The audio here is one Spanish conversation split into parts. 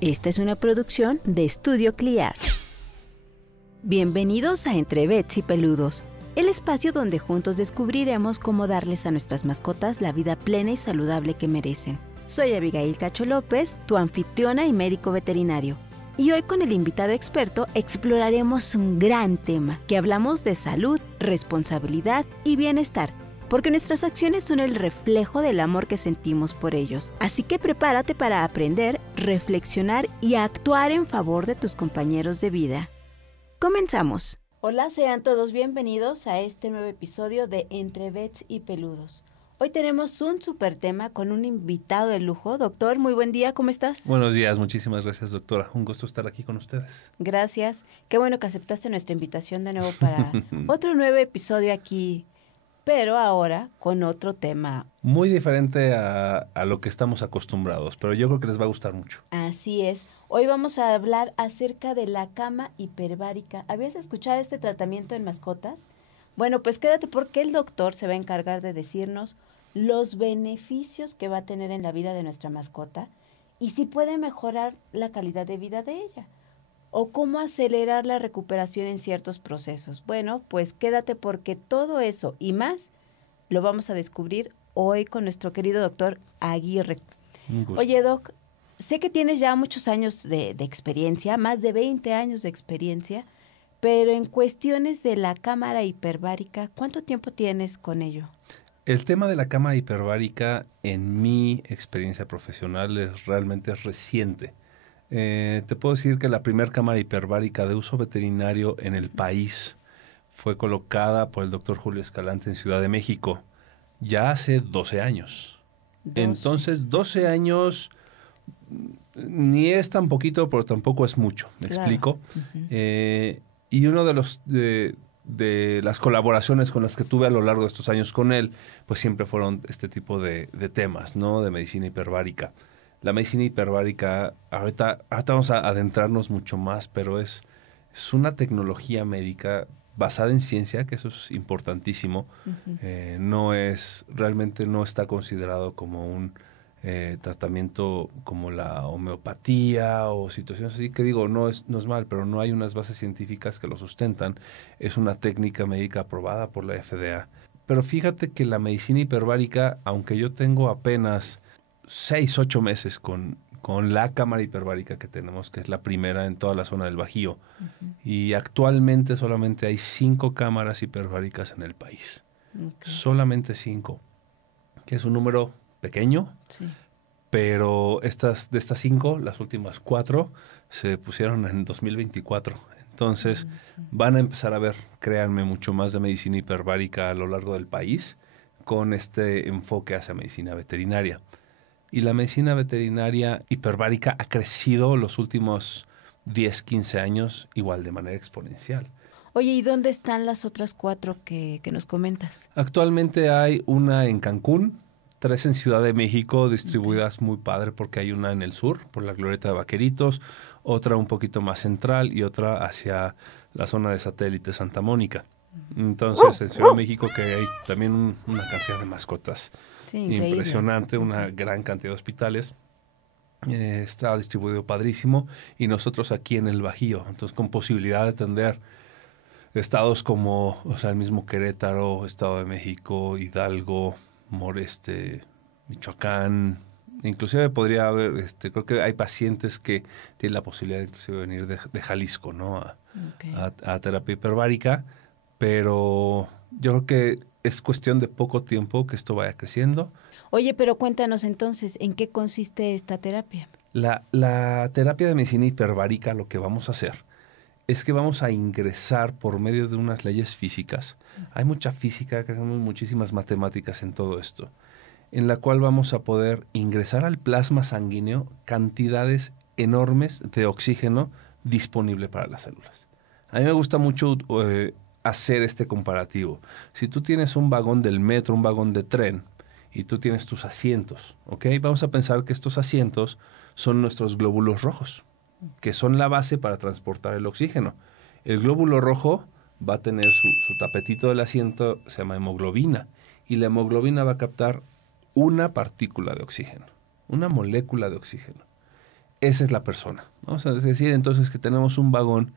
Esta es una producción de Estudio Cliar. Bienvenidos a Entre Vets y Peludos, el espacio donde juntos descubriremos cómo darles a nuestras mascotas la vida plena y saludable que merecen. Soy Abigail Cacho López, tu anfitriona y médico veterinario. Y hoy con el invitado experto exploraremos un gran tema, que hablamos de salud, responsabilidad y bienestar, porque nuestras acciones son el reflejo del amor que sentimos por ellos. Así que prepárate para aprender, reflexionar y actuar en favor de tus compañeros de vida. Comenzamos. Hola, sean todos bienvenidos a este nuevo episodio de Entre Vets y Peludos. Hoy tenemos un súper tema con un invitado de lujo. Doctor, muy buen día, ¿cómo estás? Buenos días, muchísimas gracias, doctora. Un gusto estar aquí con ustedes. Gracias. Qué bueno que aceptaste nuestra invitación de nuevo para otro nuevo episodio aquí, pero ahora con otro tema. Muy diferente a lo que estamos acostumbrados, pero yo creo que les va a gustar mucho. Así es. Hoy vamos a hablar acerca de la cama hiperbárica. ¿Habías escuchado este tratamiento en mascotas? Bueno, pues quédate porque el doctor se va a encargar de decirnos los beneficios que va a tener en la vida de nuestra mascota y si puede mejorar la calidad de vida de ella o cómo acelerar la recuperación en ciertos procesos. Bueno, pues quédate porque todo eso y más lo vamos a descubrir hoy con nuestro querido doctor Aguirre. Un gusto. Oye, Doc, sé que tienes ya muchos años de experiencia, más de 20 años de experiencia, pero en cuestiones de la cámara hiperbárica, ¿cuánto tiempo tienes con ello? El tema de la cámara hiperbárica, en mi experiencia profesional, realmente es reciente. Te puedo decir que la primera cámara hiperbárica de uso veterinario en el país fue colocada por el doctor Julio Escalante en Ciudad de México, ya hace 12 años. Entonces, 12 años ni es tan poquito, pero tampoco es mucho, ¿me explico? Y uno de las colaboraciones con las que tuve a lo largo de estos años con él, pues siempre fueron este tipo de temas, ¿no? De medicina hiperbárica. La medicina hiperbárica, ahorita vamos a adentrarnos mucho más, pero es una tecnología médica basada en ciencia, que eso es importantísimo. Realmente no está considerado como un tratamiento como la homeopatía o situaciones así, que digo, no es mal, pero no hay unas bases científicas que lo sustentan. Es una técnica médica aprobada por la FDA. Pero fíjate que la medicina hiperbárica, aunque yo tengo apenas 6, 8 meses con la cámara hiperbárica que tenemos, que es la primera en toda la zona del Bajío, y actualmente solamente hay 5 cámaras hiperbáricas en el país. Solamente 5, que es un número pequeño, sí. Pero de estas 5, las últimas 4 se pusieron en 2024. Entonces van a empezar a ver, créanme, mucho más de medicina hiperbárica a lo largo del país con este enfoque hacia medicina veterinaria. Y la medicina veterinaria hiperbárica ha crecido los últimos 10, 15 años igual de manera exponencial. Oye, ¿y dónde están las otras 4 que nos comentas? Actualmente hay una en Cancún, 3 en Ciudad de México, distribuidas muy padre porque hay una en el sur, por la Glorieta de Vaqueritos, otra un poquito más central y otra hacia la zona de satélite Santa Mónica. Entonces, en Ciudad de México que hay también una cantidad de mascotas impresionante, una gran cantidad de hospitales. Está distribuido padrísimo y nosotros aquí en el Bajío, entonces con posibilidad de atender estados como, o sea, el mismo Querétaro, Estado de México, Hidalgo, Michoacán, inclusive podría haber, creo que hay pacientes que tienen la posibilidad de inclusive venir de Jalisco, ¿no? A terapia hiperbárica, pero yo creo que es cuestión de poco tiempo que esto vaya creciendo. Oye, pero cuéntanos entonces, ¿en qué consiste esta terapia? La terapia de medicina hiperbárica, lo que vamos a hacer es que vamos a ingresar por medio de unas leyes físicas. Hay mucha física, tenemos muchísimas matemáticas en todo esto, en la cual vamos a poder ingresar al plasma sanguíneo cantidades enormes de oxígeno disponible para las células. A mí me gusta mucho hacer este comparativo. Si tú tienes un vagón del metro, un vagón de tren, y tú tienes tus asientos, ¿ok? Vamos a pensar que estos asientos son nuestros glóbulos rojos, que son la base para transportar el oxígeno. El glóbulo rojo va a tener su tapetito del asiento, se llama hemoglobina, y la hemoglobina va a captar una partícula de oxígeno, una molécula de oxígeno. esa es la persona. Vamos a decir entonces que tenemos un vagón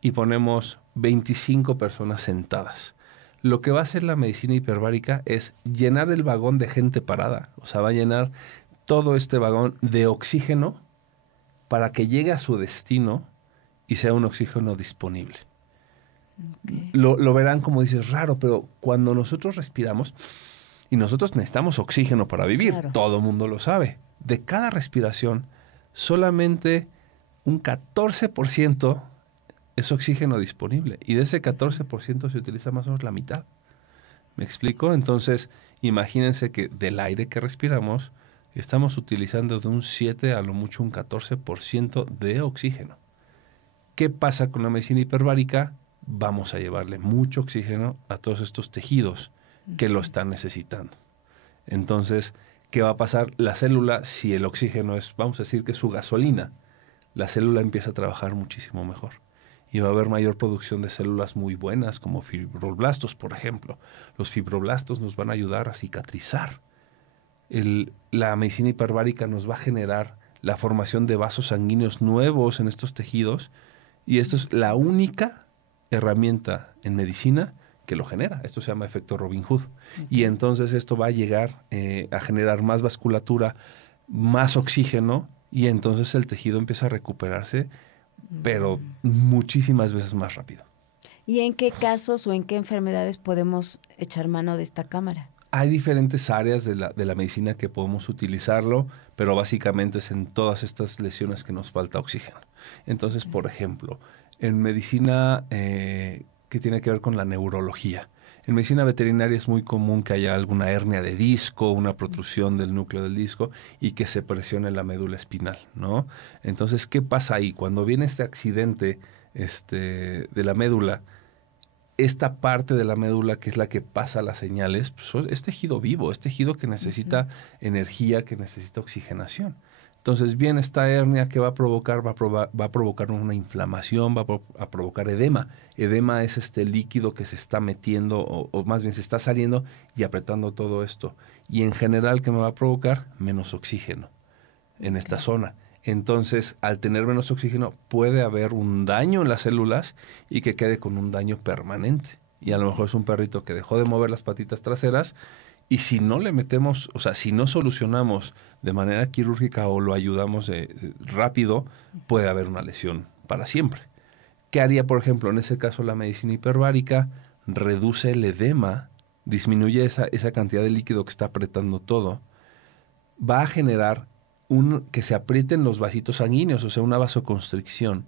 y ponemos 25 personas sentadas. Lo que va a hacer la medicina hiperbárica es llenar el vagón de gente parada. O sea, va a llenar todo este vagón de oxígeno para que llegue a su destino y sea un oxígeno disponible. Okay. Lo verán como dices, raro, pero cuando nosotros respiramos, y nosotros necesitamos oxígeno para vivir, Claro. todo el mundo lo sabe. De cada respiración, solamente un 14% es oxígeno disponible. Y de ese 14% se utiliza más o menos la mitad. ¿Me explico? Entonces, imagínense que del aire que respiramos, estamos utilizando de un 7 a lo mucho un 14% de oxígeno. ¿Qué pasa con la medicina hiperbárica? Vamos a llevarle mucho oxígeno a todos estos tejidos que lo están necesitando. Entonces, ¿qué va a pasar? La célula, si el oxígeno es, vamos a decir que es su gasolina, la célula empieza a trabajar muchísimo mejor. Y va a haber mayor producción de células muy buenas, como fibroblastos, por ejemplo. Los fibroblastos nos van a ayudar a cicatrizar. La medicina hiperbárica nos va a generar la formación de vasos sanguíneos nuevos en estos tejidos. Y esto es la única herramienta en medicina que lo genera. Esto se llama efecto Robin Hood. Y entonces esto va a llegar a generar más vasculatura, más oxígeno, y entonces el tejido empieza a recuperarse, pero muchísimas veces más rápido. ¿Y en qué casos o en qué enfermedades podemos echar mano de esta cámara? Hay diferentes áreas de la medicina que podemos utilizarlo, pero básicamente es en todas estas lesiones que nos falta oxígeno. Entonces, por ejemplo, en medicina que tiene que ver con la neurología. En medicina veterinaria es muy común que haya alguna hernia de disco, una protrusión del núcleo del disco y que se presione la médula espinal, ¿no? Entonces, ¿qué pasa ahí? Cuando viene este accidente de la médula, esta parte de la médula que es la que pasa las señales, pues es tejido vivo, es tejido que necesita energía, que necesita oxigenación. Entonces, bien, esta hernia que va a provocar, va a provocar una inflamación, va a provocar edema. Edema es este líquido que se está metiendo, o más bien se está saliendo y apretando todo esto. Y en general, ¿qué me va a provocar? Menos oxígeno en esta zona. Entonces, al tener menos oxígeno, puede haber un daño en las células y que quede con un daño permanente. Y a lo mejor es un perrito que dejó de mover las patitas traseras. Y si no le metemos, o sea, si no solucionamos de manera quirúrgica o lo ayudamos rápido, puede haber una lesión para siempre. ¿Qué haría, por ejemplo, en ese caso la medicina hiperbárica? Reduce el edema, disminuye esa cantidad de líquido que está apretando todo. Va a generar que se aprieten los vasitos sanguíneos, o sea, una vasoconstricción.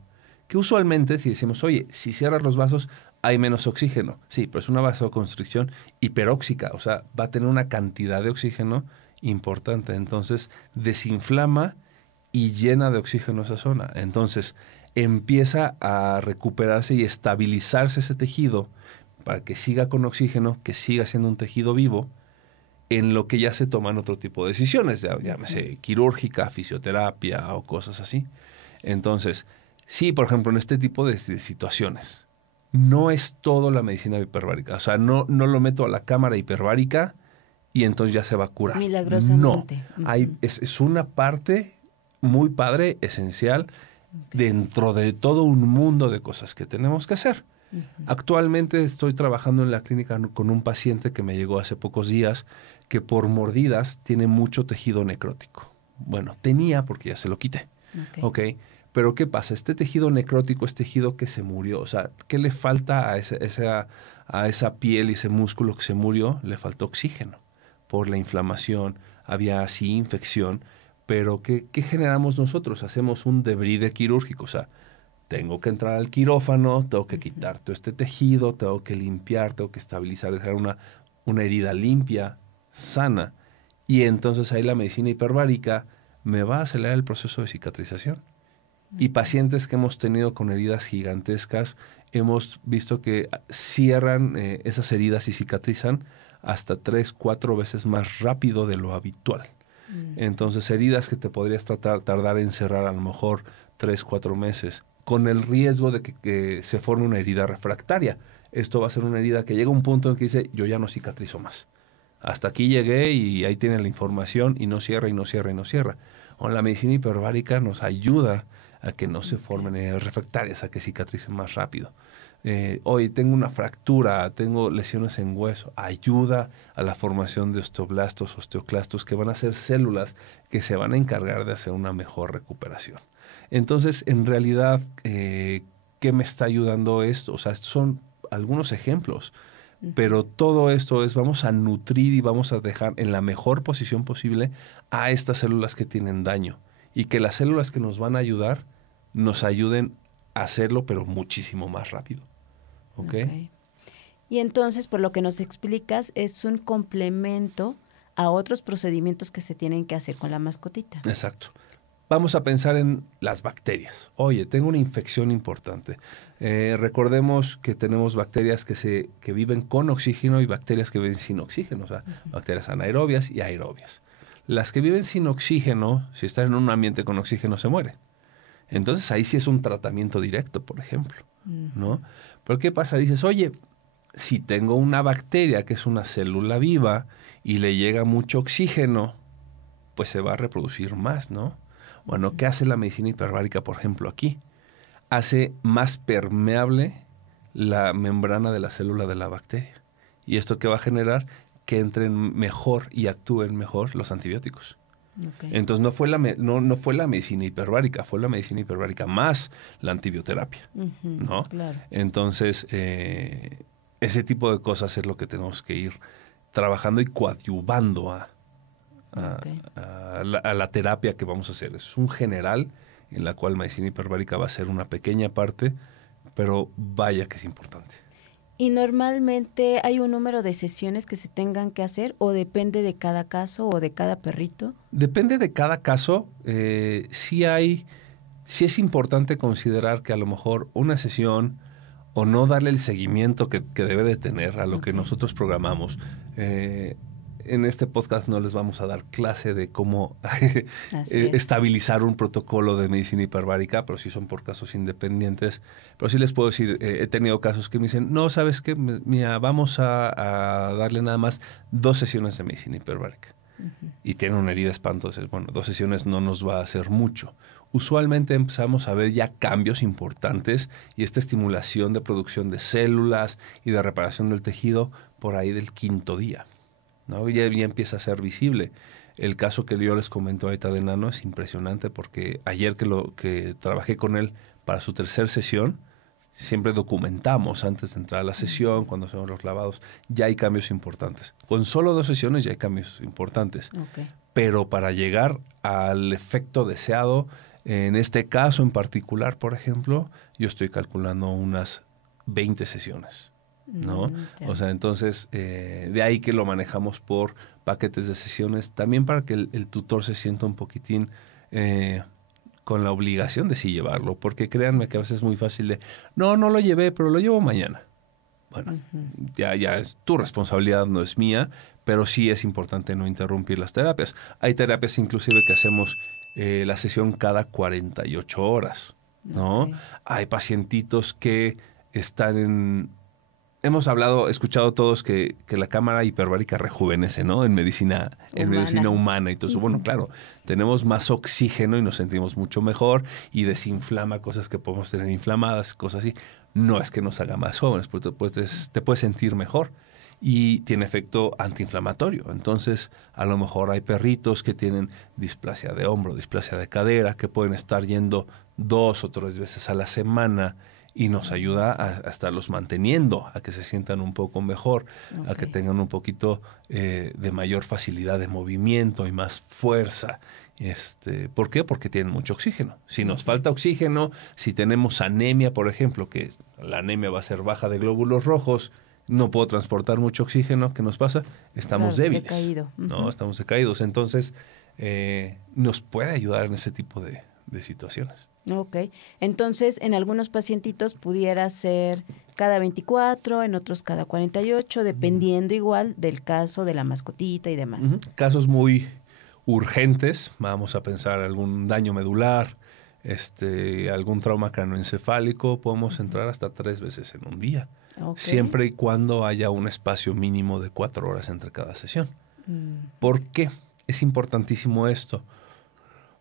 Que usualmente, si decimos, oye, si cierras los vasos, hay menos oxígeno. Sí, pero es una vasoconstricción hiperóxica, o sea, va a tener una cantidad de oxígeno importante. Entonces, desinflama y llena de oxígeno esa zona. Entonces, empieza a recuperarse y estabilizarse ese tejido para que siga con oxígeno, que siga siendo un tejido vivo, en lo que ya se toman otro tipo de decisiones, llámese quirúrgica, fisioterapia o cosas así. Entonces, sí, por ejemplo, en este tipo de situaciones, no es todo la medicina hiperbárica. O sea, no lo meto a la cámara hiperbárica y entonces ya se va a curar. Milagrosamente. No, es una parte muy padre, esencial, dentro de todo un mundo de cosas que tenemos que hacer. Actualmente estoy trabajando en la clínica con un paciente que me llegó hace pocos días que por mordidas tiene mucho tejido necrótico. Bueno, tenía porque ya se lo quité. Okay. Pero ¿qué pasa? Este tejido necrótico es tejido que se murió. O sea, ¿qué le falta a esa piel y ese músculo que se murió? Le faltó oxígeno por la inflamación. Había así infección. Pero ¿qué generamos nosotros? Hacemos un debride quirúrgico. O sea, tengo que entrar al quirófano, tengo que quitar todo este tejido, tengo que limpiar, tengo que estabilizar, dejar una herida limpia, sana. Y entonces ahí la medicina hiperbárica me va a acelerar el proceso de cicatrización. Y pacientes que hemos tenido con heridas gigantescas, hemos visto que cierran esas heridas y cicatrizan hasta 3-4 veces más rápido de lo habitual. Entonces, heridas que te podrías tardar en cerrar a lo mejor 3-4 meses, con el riesgo de que se forme una herida refractaria. Esto va a ser una herida que llega a un punto en que dice, yo ya no cicatrizo más. Hasta aquí llegué y ahí tienen la información y no cierra, y no cierra, y no cierra. O la medicina hiperbárica nos ayuda a que no se formen heridas refractarias, a que cicatricen más rápido. Hoy tengo una fractura, tengo lesiones en hueso, ayuda a la formación de osteoblastos, osteoclastos, que van a ser células que se van a encargar de hacer una mejor recuperación. Entonces, en realidad, ¿qué me está ayudando esto? O sea, estos son algunos ejemplos, pero todo esto es, vamos a nutrir y vamos a dejar en la mejor posición posible a estas células que tienen daño, y que las células que nos van a ayudar nos ayuden a hacerlo, pero muchísimo más rápido. ¿Ok? Y entonces, por lo que nos explicas, es un complemento a otros procedimientos que se tienen que hacer con la mascotita. Exacto. Vamos a pensar en las bacterias. Oye, tengo una infección importante. Recordemos que tenemos bacterias que viven con oxígeno y bacterias que viven sin oxígeno, o sea, bacterias anaerobias y aerobias. Las que viven sin oxígeno, si están en un ambiente con oxígeno, se mueren. Entonces ahí sí es un tratamiento directo, por ejemplo, ¿no? Pero ¿qué pasa? Dices, oye, si tengo una bacteria que es una célula viva y le llega mucho oxígeno, pues se va a reproducir más, ¿no? Bueno, ¿qué hace la medicina hiperbárica, por ejemplo, aquí? Hace más permeable la membrana de la célula de la bacteria. ¿Y esto qué va a generar? Que entren mejor y actúen mejor los antibióticos. Okay. Entonces no fue la medicina hiperbárica, fue la medicina hiperbárica más la antibioterapia, ¿no? Claro. Entonces, ese tipo de cosas es lo que tenemos que ir trabajando y coadyuvando a la terapia que vamos a hacer. Es un general en la cual medicina hiperbárica va a ser una pequeña parte, pero vaya que es importante. ¿Y normalmente hay un número de sesiones que se tengan que hacer o depende de cada caso o de cada perrito? Depende de cada caso. Sí es importante considerar que a lo mejor una sesión o no darle el seguimiento que debe de tener a lo que nosotros programamos. En este podcast no les vamos a dar clase de cómo estabilizar un protocolo de medicina hiperbárica, pero sí son por casos independientes. Pero sí les puedo decir, he tenido casos que me dicen, no, ¿sabes qué? Mira, vamos a darle nada más 2 sesiones de medicina hiperbárica. Y tienen una herida espantosa. Bueno, 2 sesiones no nos va a hacer mucho. Usualmente empezamos a ver ya cambios importantes y esta estimulación de producción de células y de reparación del tejido por ahí del 5º día, ¿no? Ya empieza a ser visible. El caso que yo les comento ahorita de Nano es impresionante porque ayer que trabajé con él para su 3ª sesión, siempre documentamos antes de entrar a la sesión, cuando hacemos los lavados, ya hay cambios importantes. Con solo 2 sesiones ya hay cambios importantes. Pero para llegar al efecto deseado, en este caso en particular, por ejemplo, yo estoy calculando unas 20 sesiones. ¿No? O sea, entonces, de ahí que lo manejamos por paquetes de sesiones, también para que el tutor se sienta un poquitín con la obligación de sí llevarlo, porque créanme que a veces es muy fácil de, no lo llevé, pero lo llevo mañana. Bueno, ya es tu responsabilidad, no es mía, pero sí es importante no interrumpir las terapias. Hay terapias inclusive que hacemos la sesión cada 48 horas, ¿no? Hay pacientitos que están hemos escuchado todos que la cámara hiperbárica rejuvenece, ¿no? En medicina humana y todo eso. Bueno, claro, tenemos más oxígeno y nos sentimos mucho mejor y desinflama cosas que podemos tener inflamadas, cosas así. No es que nos haga más jóvenes, porque te puedes sentir mejor y tiene efecto antiinflamatorio. Entonces, a lo mejor hay perritos que tienen displasia de hombro, displasia de cadera, que pueden estar yendo 2 o 3 veces a la semana y nos ayuda a estarlos manteniendo, a que se sientan un poco mejor, a que tengan un poquito de mayor facilidad de movimiento y más fuerza. ¿Por qué? Porque tienen mucho oxígeno. Si nos falta oxígeno, si tenemos anemia, por ejemplo, que la anemia va a ser baja de glóbulos rojos, no puedo transportar mucho oxígeno, ¿qué nos pasa? Estamos débiles. Decaído. ¿No? Estamos decaídos. Entonces, nos puede ayudar en ese tipo de situaciones. Ok, entonces en algunos pacientitos pudiera ser cada 24, en otros cada 48, dependiendo igual del caso de la mascotita y demás. Casos muy urgentes, vamos a pensar algún daño medular, algún trauma cranoencefálico, podemos entrar hasta 3 veces en un día, siempre y cuando haya un espacio mínimo de 4 horas entre cada sesión. ¿Por qué? Es importantísimo esto.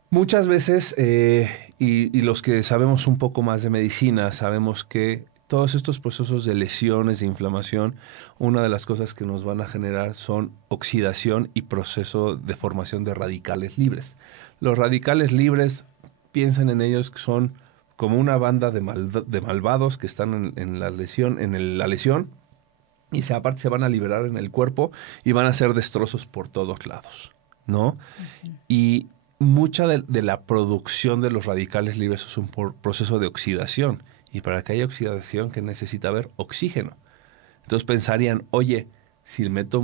Muchas veces, y los que sabemos un poco más de medicina, sabemos que todos estos procesos de lesiones, de inflamación, una de las cosas que nos van a generar son oxidación y proceso de formación de radicales libres. Los radicales libres, piensen en ellos que son como una banda de malvados que están en la lesión, y aparte se van a liberar en el cuerpo y van a hacer destrozos por todos lados, ¿no? Y mucha de la producción de los radicales libres es un proceso de oxidación. Y para que haya oxidación, ¿qué necesita haber? Oxígeno. Entonces pensarían, oye, si meto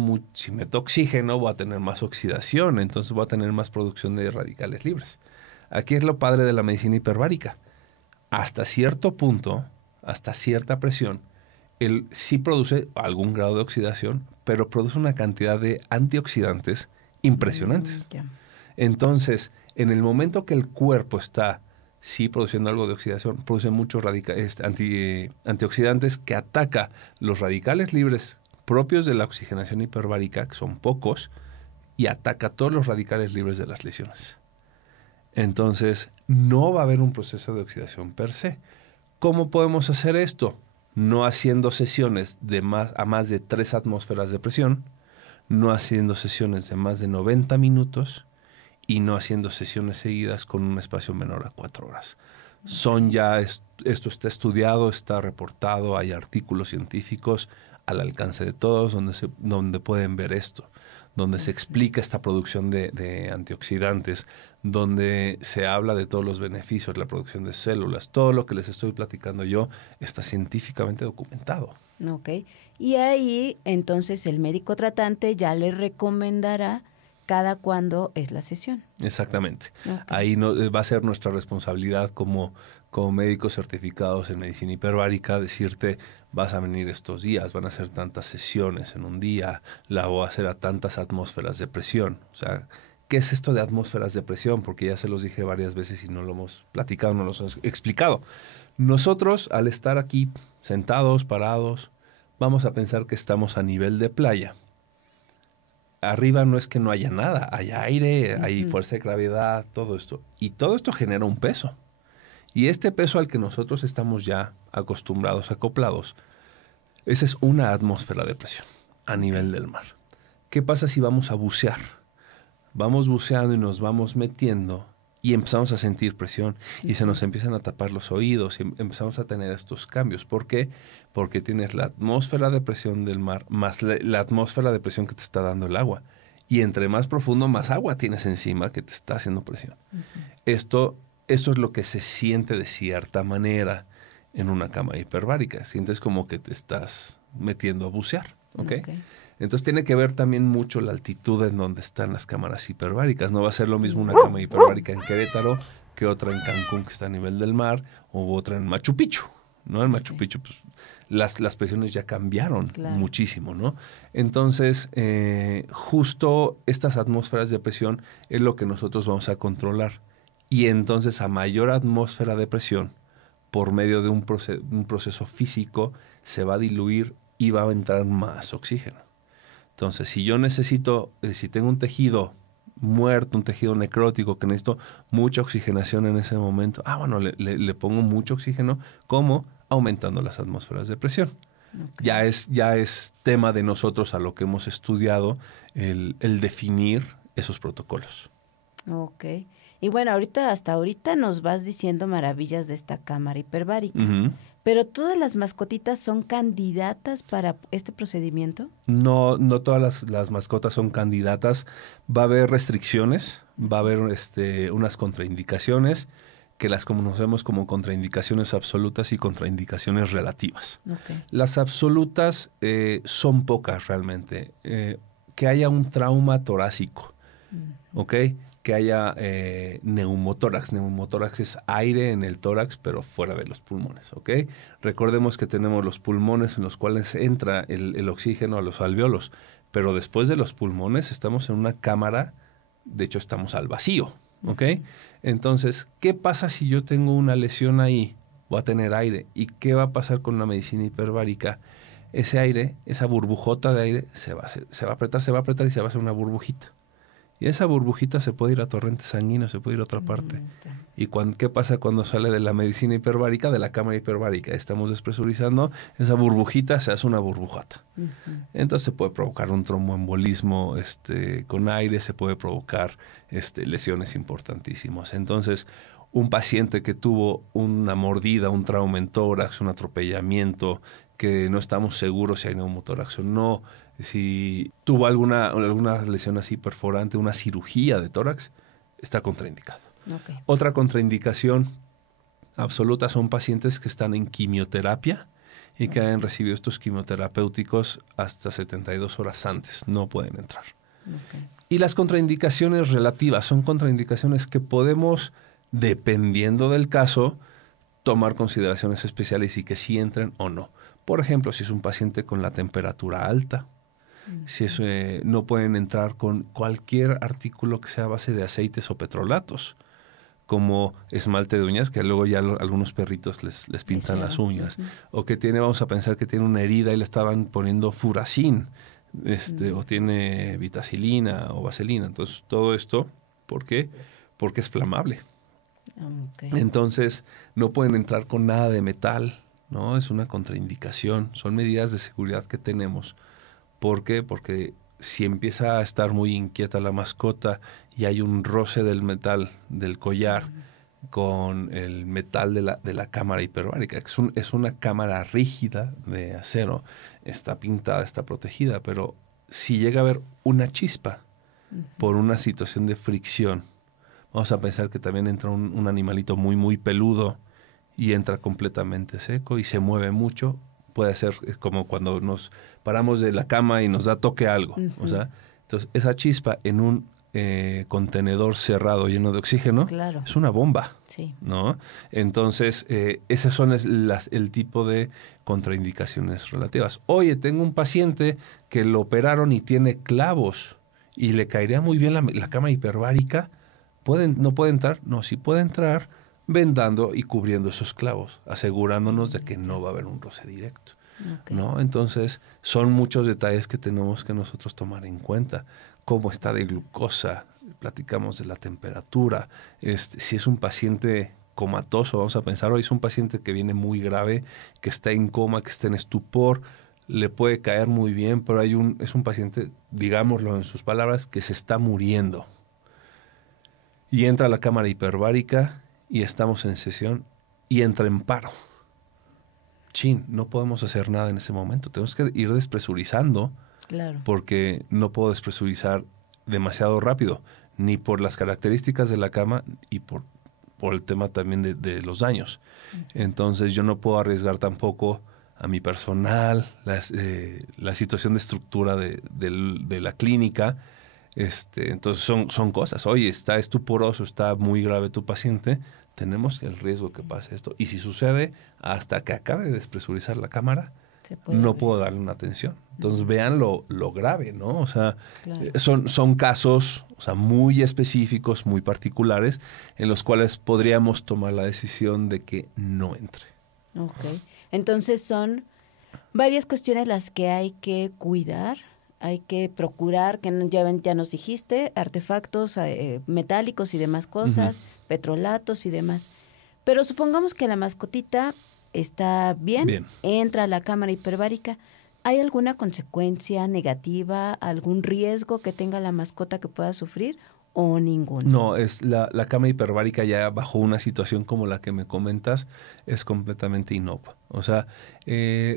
oxígeno, voy a tener más oxidación, entonces voy a tener más producción de radicales libres. Aquí es lo padre de la medicina hiperbárica. Hasta cierto punto, hasta cierta presión, él sí produce algún grado de oxidación, pero produce una cantidad de antioxidantes impresionantes. Entonces, en el momento que el cuerpo está sí produciendo algo de oxidación, produce muchos antioxidantes que ataca los radicales libres propios de la oxigenación hiperbárica, que son pocos, y ataca todos los radicales libres de las lesiones. Entonces, no va a haber un proceso de oxidación per se. ¿Cómo podemos hacer esto? No haciendo sesiones a más de 3 atmósferas de presión, no haciendo sesiones de más de 90 minutos y no haciendo sesiones seguidas con un espacio menor a 4 horas. Esto está estudiado, está reportado, hay artículos científicos al alcance de todos donde pueden ver esto, donde se explica esta producción de antioxidantes, donde se habla de todos los beneficios, la producción de células, todo lo que les estoy platicando yo está científicamente documentado. Ok. Y ahí, entonces, el médico tratante ya le recomendará cada cuándo es la sesión. Exactamente. Okay. Ahí va a ser nuestra responsabilidad como médicos certificados en medicina hiperbárica decirte, vas a venir estos días, van a hacer tantas sesiones en un día, la voy a hacer a tantas atmósferas de presión. O sea, ¿qué es esto de atmósferas de presión? Porque ya se los dije varias veces y no lo hemos platicado, no lo hemos explicado. Nosotros, al estar aquí sentados, parados, vamos a pensar que estamos a nivel de playa. Arriba no es que no haya nada, hay aire, hay fuerza de gravedad, todo esto. Y todo esto genera un peso. Y este peso al que nosotros estamos ya acostumbrados, acoplados, esa es una atmósfera de presión a nivel del mar. ¿Qué pasa si vamos a bucear? Vamos buceando y nos vamos metiendo y empezamos a sentir presión y se nos empiezan a tapar los oídos y empezamos a tener estos cambios. ¿Por qué? Porque tienes la atmósfera de presión del mar más la atmósfera de presión que te está dando el agua. Y entre más profundo, más agua tienes encima que te está haciendo presión. Esto es lo que se siente de cierta manera en una cama hiperbárica. Sientes como que te estás metiendo a bucear. ¿Okay? Entonces tiene que ver también mucho la altitud en donde están las cámaras hiperbáricas. No va a ser lo mismo una cama hiperbárica en Querétaro que otra en Cancún, que está a nivel del mar, o otra en Machu Picchu, ¿no? En Machu Picchu, pues, las presiones ya cambiaron muchísimo, ¿no? Entonces, justo estas atmósferas de presión es lo que nosotros vamos a controlar. Y entonces, a mayor atmósfera de presión, por medio de un proceso físico, se va a diluir y va a entrar más oxígeno. Entonces, si yo necesito, si tengo un tejido muerto, un tejido necrótico, que necesito mucha oxigenación en ese momento, le pongo mucho oxígeno, ¿cómo? Aumentando las atmósferas de presión. Okay. Ya es tema de nosotros a lo que hemos estudiado, el definir esos protocolos. Ok. Y bueno, hasta ahorita nos vas diciendo maravillas de esta cámara hiperbárica. ¿Pero todas las mascotitas son candidatas para este procedimiento? No todas las mascotas son candidatas. Va a haber restricciones, va a haber unas contraindicaciones que las conocemos como contraindicaciones absolutas y contraindicaciones relativas. Okay. Las absolutas son pocas realmente. Que haya un trauma torácico, ¿ok? Que haya neumotórax. Neumotórax es aire en el tórax, pero fuera de los pulmones, ¿ok? Recordemos que tenemos los pulmones en los cuales entra el oxígeno a los alvéolos, pero después de los pulmones estamos en una cámara, de hecho estamos al vacío, ¿ok? Entonces, ¿qué pasa si yo tengo una lesión ahí? Voy a tener aire. ¿Y qué va a pasar con la medicina hiperbárica? Ese aire, esa burbujota de aire, se va a apretar y se va a hacer una burbujita. Y esa burbujita se puede ir a torrente sanguíneo, se puede ir a otra parte. ¿Y qué pasa cuando sale de la medicina hiperbárica, de la cámara hiperbárica? Estamos despresurizando, esa burbujita se hace una burbujata. Entonces se puede provocar un tromboembolismo con aire, se puede provocar lesiones importantísimas. Entonces, un paciente que tuvo una mordida, un trauma en tórax, un atropellamiento, que no estamos seguros si hay neumotórax o no, si tuvo alguna lesión así perforante, una cirugía de tórax, está contraindicado. Okay. Otra contraindicación absoluta son pacientes que están en quimioterapia y que han recibido estos quimioterapéuticos hasta 72 horas antes. No pueden entrar. Okay. Y las contraindicaciones relativas son contraindicaciones que podemos, dependiendo del caso, tomar consideraciones especiales y que sí entren o no. Por ejemplo, si es un paciente con la temperatura alta, si es, no pueden entrar con cualquier artículo que sea a base de aceites o petrolatos, como esmalte de uñas, que luego ya algunos perritos les pintan las uñas, o que vamos a pensar que tiene una herida y le estaban poniendo furacin, o tiene vitacilina o vaselina. Entonces, todo esto, ¿por qué? Porque es flamable. Okay. Entonces, no pueden entrar con nada de metal, ¿no? Es una contraindicación. Son medidas de seguridad que tenemos. ¿Por qué? Porque si empieza a estar muy inquieta la mascota y hay un roce del metal del collar con el metal de la cámara hiperbárica, es una cámara rígida de acero, está pintada, está protegida, pero si llega a haber una chispa por una situación de fricción, vamos a pensar que también entra un animalito muy, muy peludo y entra completamente seco y se mueve mucho. Puede ser como cuando nos paramos de la cama y nos da toque algo. O sea, entonces esa chispa en un contenedor cerrado lleno de oxígeno, claro, es una bomba, sí, ¿no? Entonces, esas son el tipo de contraindicaciones relativas. Oye, tengo un paciente que lo operaron y tiene clavos y le caería muy bien la cámara hiperbárica. ¿No puede entrar? No, sí puede entrar, vendando y cubriendo esos clavos, asegurándonos de que no va a haber un roce directo. Okay. ¿No? Entonces, son muchos detalles que tenemos que nosotros tomar en cuenta. Cómo está de glucosa, platicamos de la temperatura, si es un paciente comatoso, vamos a pensar, hoy es un paciente que viene muy grave, que está en coma, que está en estupor, le puede caer muy bien, pero es un paciente, digámoslo en sus palabras, que se está muriendo. Y entra a la cámara hiperbárica y estamos en sesión y entra en paro. No podemos hacer nada en ese momento. Tenemos que ir despresurizando, claro, porque no puedo despresurizar demasiado rápido, ni por las características de la cama y por el tema también de los daños. Entonces yo no puedo arriesgar tampoco a mi personal, la situación de estructura de la clínica. Entonces son cosas. Oye, está estuporoso, está muy grave tu paciente, tenemos el riesgo que pase esto. Y si sucede, hasta que acabe de despresurizar la cámara, no puedo darle una atención. Entonces vean lo grave, ¿no? O sea, claro, son casos, o sea, muy específicos, muy particulares, en los cuales podríamos tomar la decisión de que no entre. Ok. Entonces son varias cuestiones las que hay que cuidar. Hay que procurar que no lleven, ya nos dijiste, artefactos metálicos y demás cosas, petrolatos y demás. Pero supongamos que la mascotita está bien, entra a la cámara hiperbárica. ¿Hay alguna consecuencia negativa, algún riesgo que tenga la mascota que pueda sufrir o ninguno? No, la cámara hiperbárica ya bajo una situación como la que me comentas es completamente inocua. O sea,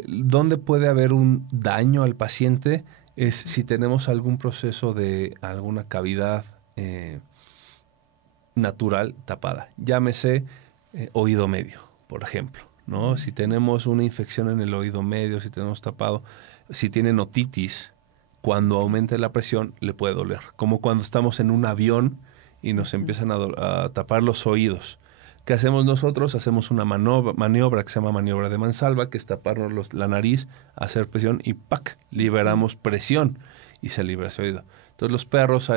¿dónde puede haber un daño al paciente? Es si tenemos algún proceso de alguna cavidad natural tapada. Llámese oído medio, por ejemplo, ¿no? Si tenemos una infección en el oído medio, si tenemos tapado, si tienen otitis, cuando aumente la presión le puede doler. Como cuando estamos en un avión y nos empiezan a tapar los oídos. ¿Qué hacemos nosotros? Hacemos una maniobra que se llama maniobra de Mansalva, que es taparnos la nariz, hacer presión y ¡pac! Liberamos presión y se libera ese oído. Entonces los perros,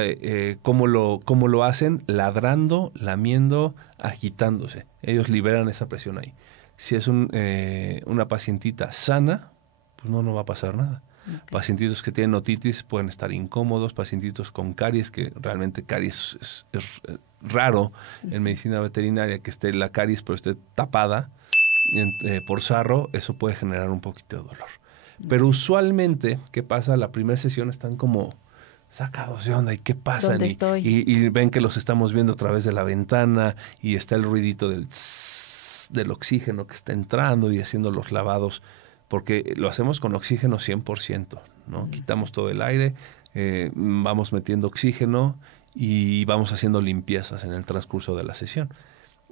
¿cómo lo hacen? Ladrando, lamiendo, agitándose. Ellos liberan esa presión ahí. Si es una pacientita sana, pues no va a pasar nada. Pacientitos que tienen otitis pueden estar incómodos, pacientitos con caries, que realmente caries es raro en medicina veterinaria, que esté la caries pero esté tapada por sarro, eso puede generar un poquito de dolor. Pero usualmente, ¿qué pasa? La primera sesión están como sacados de onda. ¿Y qué pasa? ¿Dónde estoy? Y ven que los estamos viendo a través de la ventana y está el ruidito del oxígeno que está entrando y haciendo los lavados, porque lo hacemos con oxígeno 100%, ¿no? Quitamos todo el aire, vamos metiendo oxígeno y vamos haciendo limpiezas en el transcurso de la sesión.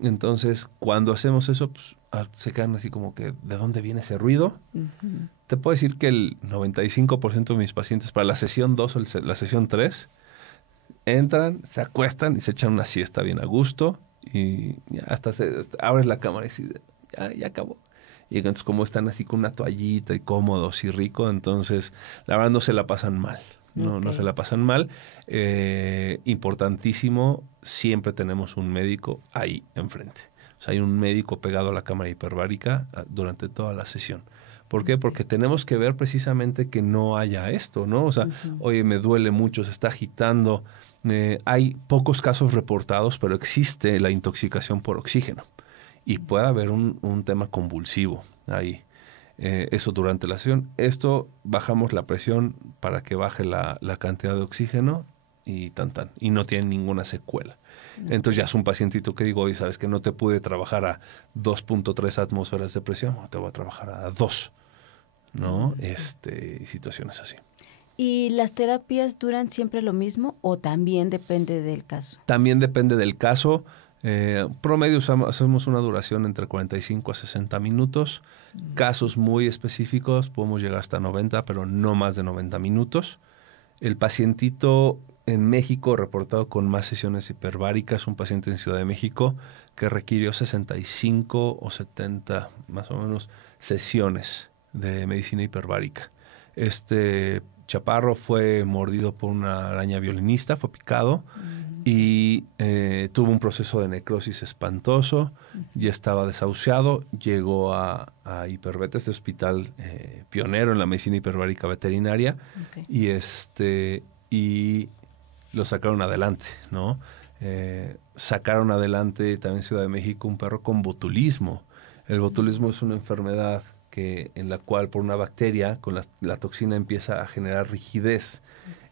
Entonces, cuando hacemos eso, pues, se quedan así como que, ¿de dónde viene ese ruido? Te puedo decir que el 95% de mis pacientes para la sesión 2 o la sesión 3 entran, se acuestan y se echan una siesta bien a gusto y hasta abres la cámara y dices, ya acabó. Y entonces como están así con una toallita y cómodos y rico, entonces la verdad no se la pasan mal. No se la pasan mal. Importantísimo, siempre tenemos un médico ahí enfrente. O sea, hay un médico pegado a la cámara hiperbárica durante toda la sesión. ¿Por qué? Porque tenemos que ver precisamente que no haya esto, ¿no? O sea, oye, me duele mucho, se está agitando. Hay pocos casos reportados, pero existe la intoxicación por oxígeno. Y puede haber un tema convulsivo ahí. Eso durante la sesión. Esto, bajamos la presión para que baje la cantidad de oxígeno y y no tiene ninguna secuela. Entonces ya es un pacientito que digo, oye, sabes que no te pude trabajar a 2.3 atmósferas de presión, te voy a trabajar a 2, ¿no? Situaciones así. ¿Y las terapias duran siempre lo mismo o también depende del caso? También depende del caso. Promedio hacemos una duración entre 45 a 60 minutos. Casos muy específicos podemos llegar hasta 90, pero no más de 90 minutos. El pacientito en México reportado con más sesiones hiperbáricas, un paciente en Ciudad de México que requirió 65 o 70 más o menos sesiones de medicina hiperbárica. Este chaparro fue mordido por una araña violinista, fue picado y tuvo un proceso de necrosis espantoso, ya estaba desahuciado, llegó a Hipervet, este hospital pionero en la medicina hiperbárica veterinaria, y lo sacaron adelante, ¿no? Sacaron adelante también en Ciudad de México un perro con botulismo. El botulismo es una enfermedad en la cual por una bacteria con la toxina empieza a generar rigidez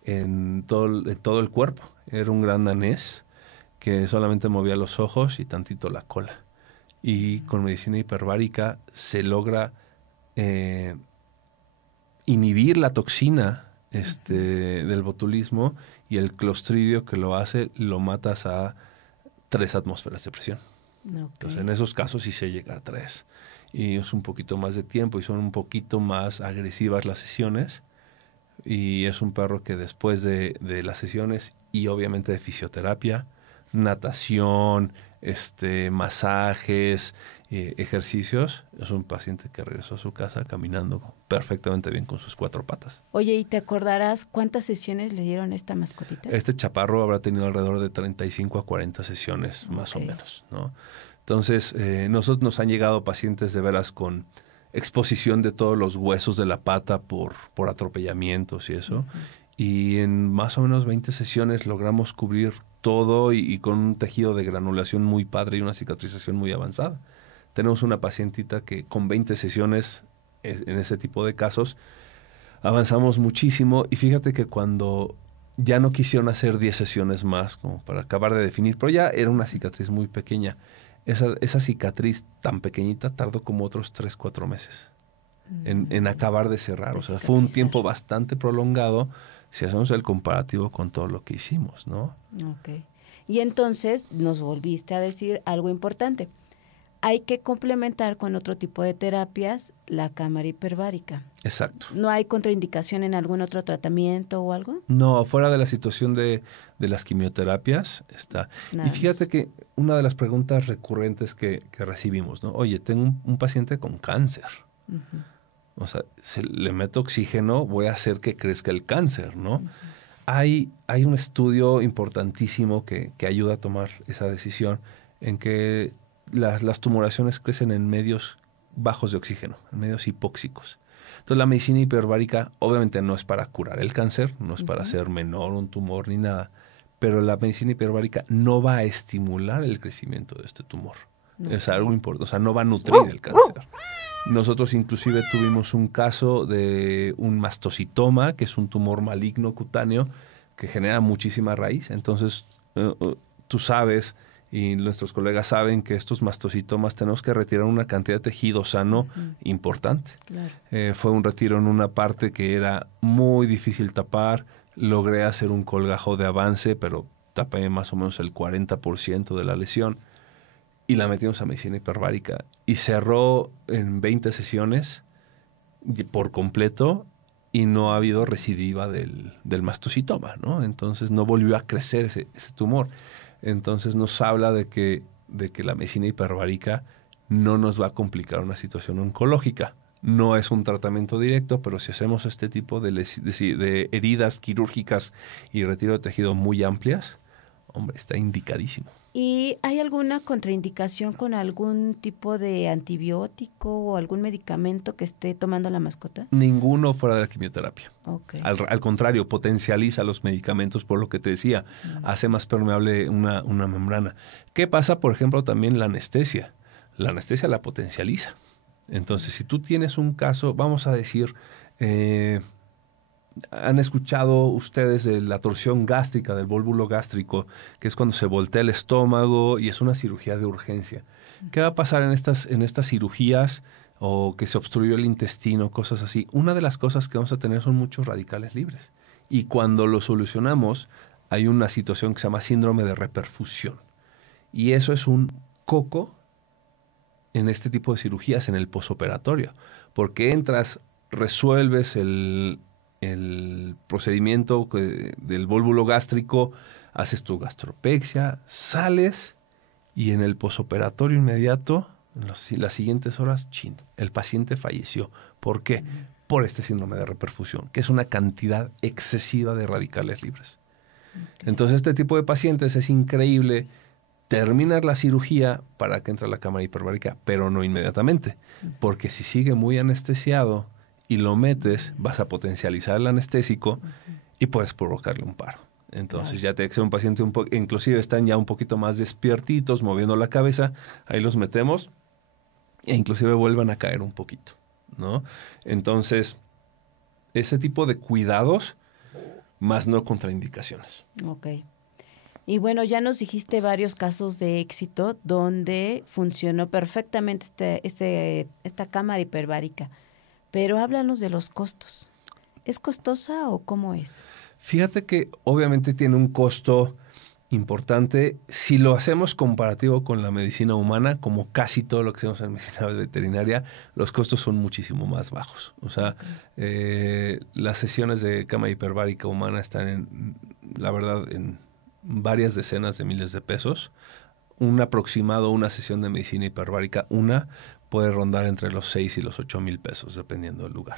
en todo el cuerpo. Era un gran danés que solamente movía los ojos y tantito la cola. Y con medicina hiperbárica se logra inhibir la toxina del botulismo, y el clostridio que lo hace lo matas a 3 atmósferas de presión. Entonces en esos casos sí se llega a 3. Y es un poquito más de tiempo y son un poquito más agresivas las sesiones. Y es un perro que después de las sesiones y obviamente de fisioterapia, natación, masajes, ejercicios, es un paciente que regresó a su casa caminando perfectamente bien con sus 4 patas. Oye, ¿y te acordarás cuántas sesiones le dieron a esta mascotita? Este chaparro habrá tenido alrededor de 35 a 40 sesiones, más o menos, ¿no? Entonces, nosotros nos han llegado pacientes de veras con exposición de todos los huesos de la pata por atropellamientos y eso. Y en más o menos 20 sesiones logramos cubrir todo y con un tejido de granulación muy padre y una cicatrización muy avanzada. Tenemos una pacientita que con 20 sesiones en ese tipo de casos avanzamos muchísimo. Y fíjate que cuando ya no quisieron hacer 10 sesiones más como para acabar de definir, pero ya era una cicatriz muy pequeña. Esa cicatriz tan pequeñita tardó como otros 3, 4 meses en acabar de cerrar. O sea, fue un tiempo bastante prolongado si hacemos el comparativo con todo lo que hicimos, ¿no? Ok. Y entonces nos volviste a decir algo importante. Hay que complementar con otro tipo de terapias la cámara hiperbárica. Exacto. ¿No hay contraindicación en algún otro tratamiento o algo? No, fuera de la situación de las quimioterapias está. Nada y fíjate más. que una de las preguntas recurrentes que recibimos, ¿no? Oye, tengo un paciente con cáncer. O sea, le meto oxígeno, voy a hacer que crezca el cáncer, ¿no? Hay un estudio importantísimo que ayuda a tomar esa decisión en que las tumoraciones crecen en medios bajos de oxígeno, en medios hipóxicos. Entonces la medicina hiperbárica obviamente no es para curar el cáncer, no es para hacer menor un tumor ni nada, pero la medicina hiperbárica no va a estimular el crecimiento de este tumor. Es algo importante, o sea, no va a nutrir el cáncer. Nosotros inclusive tuvimos un caso de un mastocitoma, que es un tumor maligno cutáneo que genera muchísima raíz. Entonces, tú sabes y nuestros colegas saben que estos mastocitomas tenemos que retirar una cantidad de tejido sano importante. Claro. Fue un retiro en una parte que era muy difícil tapar. Logré hacer un colgajo de avance, pero tapé más o menos el 40% de la lesión. Y la metimos a medicina hiperbárica. Y cerró en 20 sesiones por completo y no ha habido recidiva del mastocitoma, ¿no? Entonces no volvió a crecer ese tumor. Entonces nos habla de que la medicina hiperbárica no nos va a complicar una situación oncológica. No es un tratamiento directo, pero si hacemos este tipo de heridas quirúrgicas y retiro de tejido muy amplias, hombre, está indicadísimo. ¿Y hay alguna contraindicación con algún tipo de antibiótico o algún medicamento que esté tomando la mascota? Ninguno fuera de la quimioterapia. Okay. Al contrario, potencializa los medicamentos, por lo que te decía, hace más permeable una membrana. ¿Qué pasa, por ejemplo, también la anestesia? La anestesia la potencializa. Entonces, si tú tienes un caso, vamos a decir, ¿han escuchado ustedes de la torsión gástrica, del vólvulo gástrico, que es cuando se voltea el estómago y es una cirugía de urgencia? ¿Qué va a pasar en estas cirugías o que se obstruyó el intestino, cosas así? Una de las cosas que vamos a tener son muchos radicales libres. Y cuando lo solucionamos, hay una situación que se llama síndrome de reperfusión. Y eso es un coco en este tipo de cirugías, en el posoperatorio. Porque entras, resuelves el procedimiento del vólvulo gástrico, haces tu gastropexia, sales y en el posoperatorio inmediato, en las siguientes horas, el paciente falleció. ¿Por qué? Por este síndrome de reperfusión, que es una cantidad excesiva de radicales libres. Entonces, este tipo de pacientes es increíble terminar la cirugía para que entre a la cámara hiperbárica, pero no inmediatamente, porque si sigue muy anestesiado y lo metes, vas a potencializar el anestésico y puedes provocarle un paro. Entonces ya te que ser un paciente inclusive están ya un poquito más despiertitos, moviendo la cabeza, ahí los metemos e inclusive vuelvan a caer un poquito, ¿no? Entonces, ese tipo de cuidados, más no contraindicaciones. Ok. Y bueno, ya nos dijiste varios casos de éxito donde funcionó perfectamente esta cámara hiperbárica. Pero háblanos de los costos. ¿Es costosa o cómo es? Fíjate que obviamente tiene un costo importante. Si lo hacemos comparativo con la medicina humana, como casi todo lo que hacemos en medicina veterinaria, los costos son muchísimo más bajos. O sea, las sesiones de cámara hiperbárica humana están, la verdad, en varias decenas de miles de pesos. Un aproximado, una sesión de medicina hiperbárica, puede rondar entre los 6 y los 8 mil pesos, dependiendo del lugar.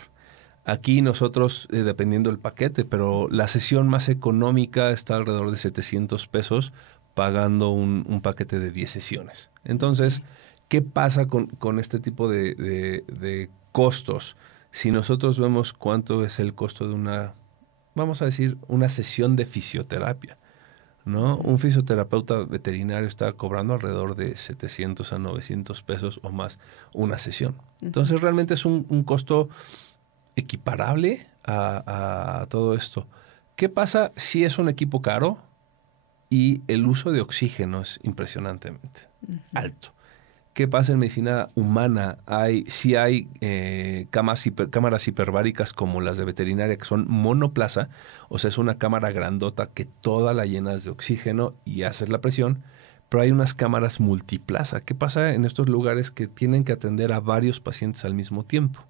Aquí nosotros, dependiendo del paquete, pero la sesión más económica está alrededor de 700 pesos, pagando un paquete de 10 sesiones. Entonces, ¿qué pasa con este tipo de costos? Si nosotros vemos cuánto es el costo de vamos a decir, una sesión de fisioterapia, ¿no? Un fisioterapeuta veterinario está cobrando alrededor de 700 a 900 pesos o más una sesión. Entonces, realmente es un costo equiparable a todo esto. ¿Qué pasa si es un equipo caro y el uso de oxígeno es impresionantemente alto? ¿Qué pasa en medicina humana? Sí hay cámaras hiperbáricas como las de veterinaria que son monoplaza, o sea, es una cámara grandota que toda la llenas de oxígeno y haces la presión, pero hay unas cámaras multiplaza. ¿Qué pasa en estos lugares que tienen que atender a varios pacientes al mismo tiempo?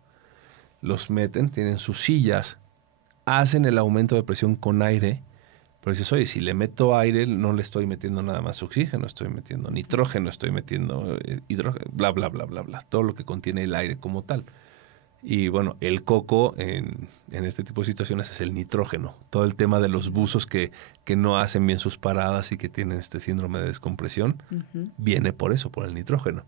Los meten, tienen sus sillas, hacen el aumento de presión con aire, pero dices, oye, si le meto aire, no le estoy metiendo nada más oxígeno, estoy metiendo nitrógeno, estoy metiendo hidrógeno, bla, bla, bla, bla, bla, todo lo que contiene el aire como tal. Y bueno, el coco en este tipo de situaciones es el nitrógeno. Todo el tema de los buzos que no hacen bien sus paradas y que tienen este síndrome de descompresión, viene por eso, por el nitrógeno.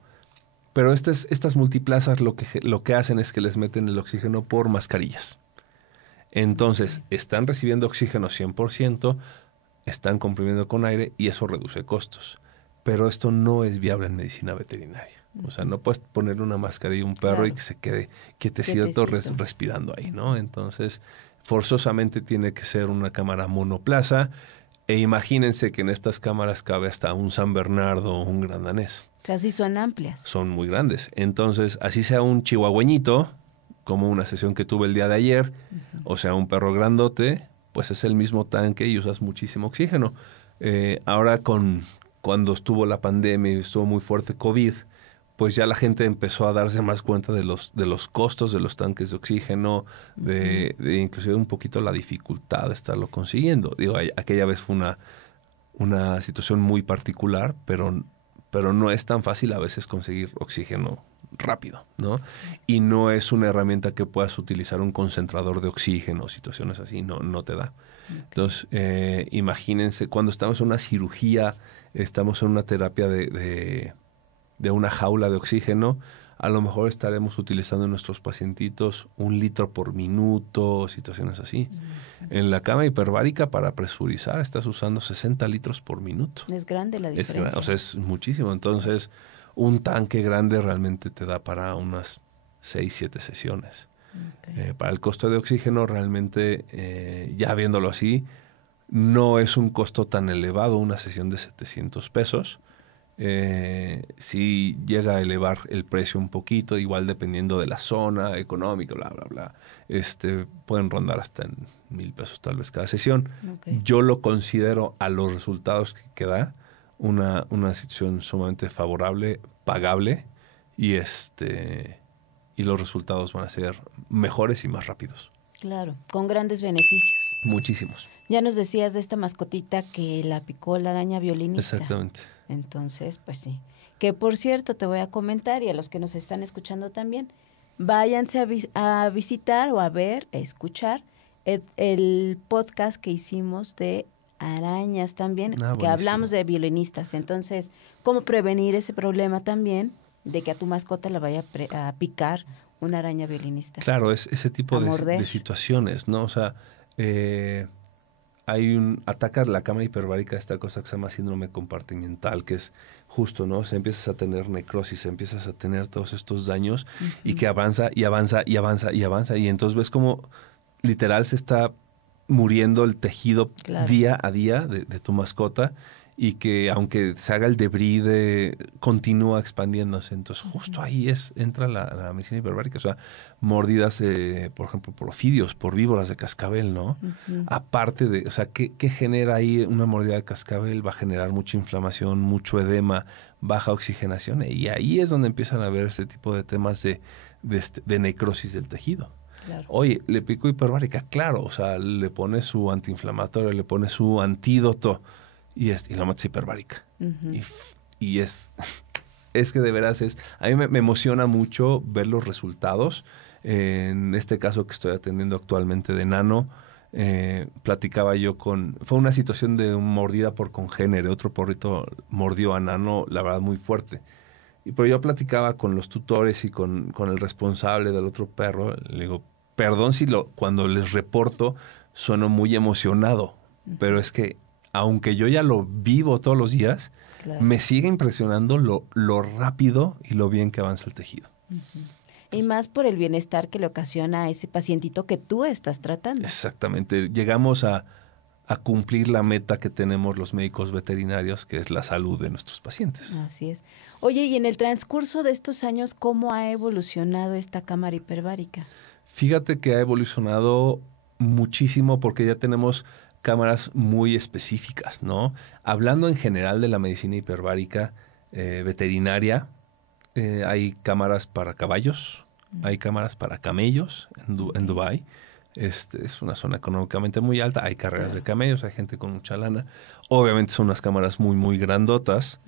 Pero estas multiplazas lo que hacen es que les meten el oxígeno por mascarillas. Entonces, están recibiendo oxígeno 100%, están comprimiendo con aire y eso reduce costos. Pero esto no es viable en medicina veterinaria. O sea, no puedes poner una mascarilla a un perro y que se quede quietecito respirando ahí, ¿no? Entonces, forzosamente tiene que ser una cámara monoplaza. E imagínense que en estas cámaras cabe hasta un San Bernardo o un gran danés. O sea, sí son amplias. Son muy grandes. Entonces, así sea un chihuahueñito, como una sesión que tuve el día de ayer, o sea, un perro grandote, pues es el mismo tanque y usas muchísimo oxígeno. Ahora cuando estuvo la pandemia y estuvo muy fuerte COVID, pues ya la gente empezó a darse más cuenta de los costos de los tanques de oxígeno, de inclusive un poquito la dificultad de estarlo consiguiendo. Digo, aquella vez fue una situación muy particular, pero no es tan fácil a veces conseguir oxígeno rápido, ¿no? Y no es una herramienta que puedas utilizar un concentrador de oxígeno, situaciones así, no te da. Okay. Entonces, imagínense, cuando estamos en una cirugía, estamos en una terapia de una jaula de oxígeno, a lo mejor estaremos utilizando en nuestros pacientitos 1 litro por minuto, situaciones así. En la cama hiperbárica, para presurizar, estás usando 60 litros por minuto. Es grande la diferencia. O sea, es muchísimo. Entonces, un tanque grande realmente te da para unas 6, 7 sesiones. Okay. Para el costo de oxígeno, realmente, ya viéndolo así, no es un costo tan elevado una sesión de 700 pesos. Si llega a elevar el precio un poquito, igual dependiendo de la zona económica, bla, bla, bla, pueden rondar hasta en 1,000 pesos tal vez cada sesión. Okay. Yo lo considero, a los resultados que da, una situación sumamente favorable, pagable, y los resultados van a ser mejores y más rápidos. Claro, con grandes beneficios. Muchísimos. Ya nos decías de esta mascotita que la picó la araña violinista. Exactamente. Entonces, pues sí. Que por cierto, te voy a comentar, y a los que nos están escuchando también, váyanse a visitar o a ver, a escuchar el podcast que hicimos de arañas también, que hablamos de violinistas. Entonces, cómo prevenir ese problema también de que a tu mascota la vaya a picar una araña violinista. Claro, es ese tipo de situaciones, ¿no? O sea, ataca la cámara hiperbárica esta cosa que se llama síndrome compartimental, que es justo, ¿no? O sea, empiezas a tener necrosis, empiezas a tener todos estos daños y que avanza y avanza y avanza y avanza, y entonces ves como literal se está muriendo el tejido día a día de tu mascota, y que aunque se haga el debris, continúa expandiéndose. Entonces, justo ahí entra la medicina hiperbárica. O sea, mordidas, por ejemplo, por ofidios, por víboras de cascabel, ¿no? Aparte de, o sea, ¿qué genera ahí una mordida de cascabel? Va a generar mucha inflamación, mucho edema, baja oxigenación. Y ahí es donde empiezan a ver ese tipo de temas de necrosis del tejido. Claro. Oye, le picó hiperbárica, claro. O sea, le pone su antiinflamatorio, le pone su antídoto, y la matas hiperbárica. Y es que de veras a mí me emociona mucho ver los resultados. En este caso que estoy atendiendo actualmente de Nano, platicaba yo fue una situación de mordida por congénere. Otro porrito mordió a Nano, la verdad, muy fuerte. Pero yo platicaba con los tutores y con el responsable del otro perro. Le digo, perdón si cuando les reporto sueno muy emocionado, pero es que aunque yo ya lo vivo todos los días, me sigue impresionando lo rápido y lo bien que avanza el tejido. Y más por el bienestar que le ocasiona a ese pacientito que tú estás tratando. Exactamente. Llegamos a cumplir la meta que tenemos los médicos veterinarios, que es la salud de nuestros pacientes. Así es. Oye, y en el transcurso de estos años, ¿cómo ha evolucionado esta cámara hiperbárica? Fíjate que ha evolucionado muchísimo, porque ya tenemos cámaras muy específicas, ¿no? Hablando en general de la medicina hiperbárica veterinaria, hay cámaras para caballos, hay cámaras para camellos en Dubái. Es una zona económicamente muy alta, hay carreras de camellos, hay gente con mucha lana. Obviamente son unas cámaras muy, muy grandotas,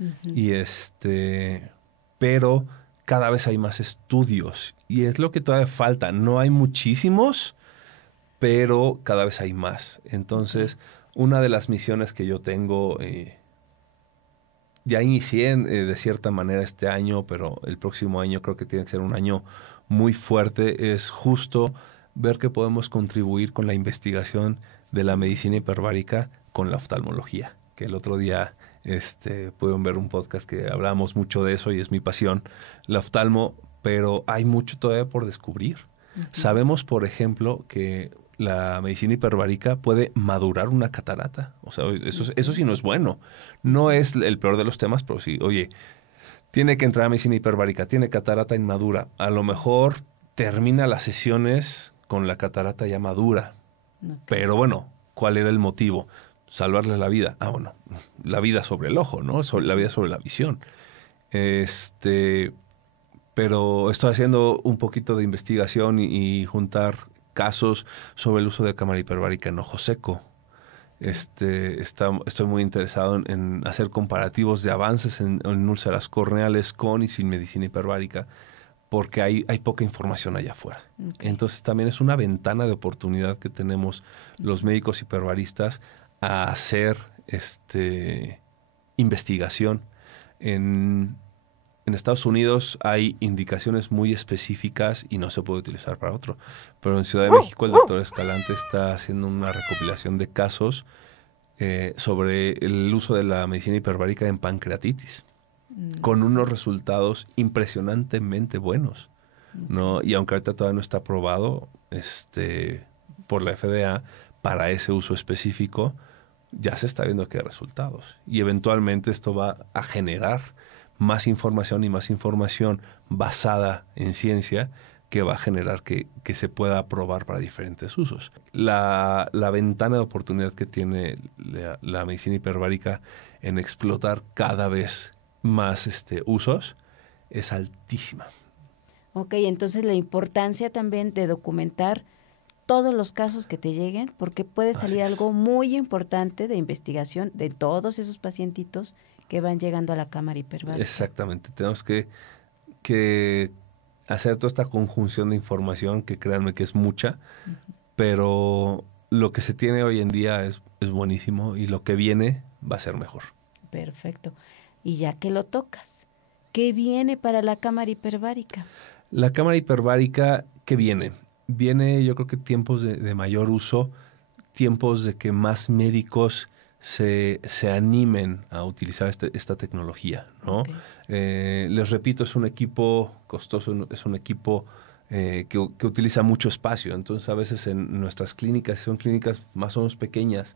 pero cada vez hay más estudios, y es lo que todavía falta. No hay muchísimos, pero cada vez hay más. Entonces, una de las misiones que yo tengo ya inicié de cierta manera este año, pero el próximo año creo que tiene que ser un año muy fuerte, es justo ver que podemos contribuir con la investigación de la medicina hiperbárica con la oftalmología, que el otro día pudieron ver un podcast que hablábamos mucho de eso y es mi pasión, la oftalmo, pero hay mucho todavía por descubrir. Sabemos, por ejemplo, que la medicina hiperbárica puede madurar una catarata. O sea, eso sí no es bueno. No es el peor de los temas, pero sí, oye, tiene que entrar a medicina hiperbárica, tiene catarata inmadura. A lo mejor termina las sesiones con la catarata ya madura. Pero bueno, ¿cuál era el motivo? Salvarle la vida. Ah, bueno, la vida sobre el ojo, ¿no? La vida sobre la visión. Pero estoy haciendo un poquito de investigación y juntar casos sobre el uso de cámara hiperbárica en ojo seco. Estoy muy interesado en hacer comparativos de avances en úlceras corneales con y sin medicina hiperbárica, porque hay poca información allá afuera. Entonces también es una ventana de oportunidad que tenemos los médicos hiperbaristas a hacer investigación. En Estados Unidos hay indicaciones muy específicas y no se puede utilizar para otro. Pero en Ciudad de México el doctor Escalante está haciendo una recopilación de casos sobre el uso de la medicina hiperbárica en pancreatitis, con unos resultados impresionantemente buenos, ¿no? Y aunque ahorita todavía no está aprobado por la FDA para ese uso específico, ya se está viendo que hay resultados. Y eventualmente esto va a generar más información y más información basada en ciencia que va a generar que se pueda aprobar para diferentes usos. La ventana de oportunidad que tiene la medicina hiperbárica en explotar cada vez más usos es altísima. Ok, entonces la importancia también de documentar todos los casos que te lleguen, porque puede salir algo muy importante de investigación de todos esos pacientitos que van llegando a la cámara hiperbárica. Exactamente, tenemos que hacer toda esta conjunción de información, que créanme que es mucha, pero lo que se tiene hoy en día es buenísimo y lo que viene va a ser mejor. Perfecto. Y ya que lo tocas, ¿qué viene para la cámara hiperbárica? La cámara hiperbárica, ¿qué viene? Viene, yo creo que tiempos de mayor uso, tiempos de que más médicos se animen a utilizar esta tecnología, ¿no? Okay. Les repito, es un equipo costoso, es un equipo que utiliza mucho espacio. Entonces, a veces en nuestras clínicas, si son clínicas más o menos pequeñas,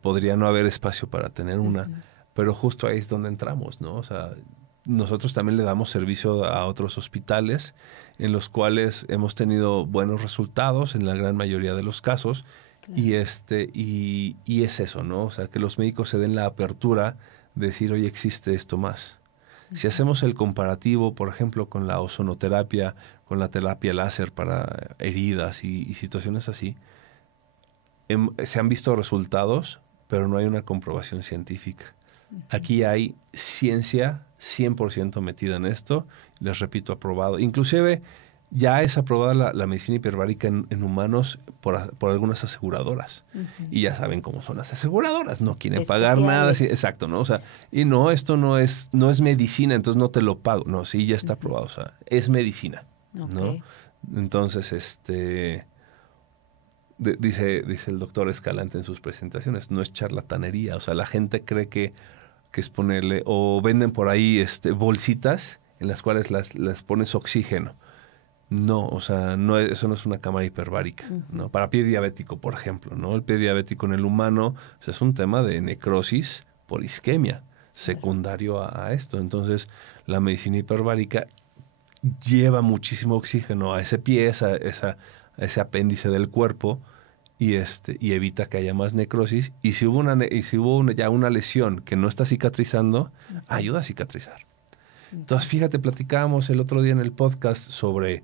podría no haber espacio para tener una, pero justo ahí es donde entramos, ¿no? O sea, nosotros también le damos servicio a otros hospitales en los cuales hemos tenido buenos resultados en la gran mayoría de los casos. Claro. Y es eso, ¿no? O sea, que los médicos se den la apertura de decir, oye, existe esto más. Si hacemos el comparativo, por ejemplo, con la ozonoterapia, con la terapia láser para heridas y situaciones así, se han visto resultados, pero no hay una comprobación científica. Aquí hay ciencia 100% metida en esto, les repito, aprobado. Inclusive ya es aprobada la medicina hiperbárica en humanos por algunas aseguradoras. Y ya saben cómo son las aseguradoras, no quieren pagar nada. Sí, exacto, ¿no? O sea, y no, esto no es medicina, entonces no te lo pago. No, sí, ya está aprobado, o sea, es medicina, ¿no? Entonces, dice el doctor Escalante en sus presentaciones, no es charlatanería. O sea, la gente cree que es ponerle, o venden por ahí bolsitas en las cuales las pones oxígeno. No, o sea, eso no es una cámara hiperbárica, ¿no? Para pie diabético, por ejemplo, ¿no? El pie diabético en el humano, o sea, es un tema de necrosis por isquemia, secundario a esto. Entonces, la medicina hiperbárica lleva muchísimo oxígeno a ese pie, a ese apéndice del cuerpo, y evita que haya más necrosis. Y si hubo ya una lesión que no está cicatrizando, ayuda a cicatrizar. Entonces, fíjate, platicábamos el otro día en el podcast sobre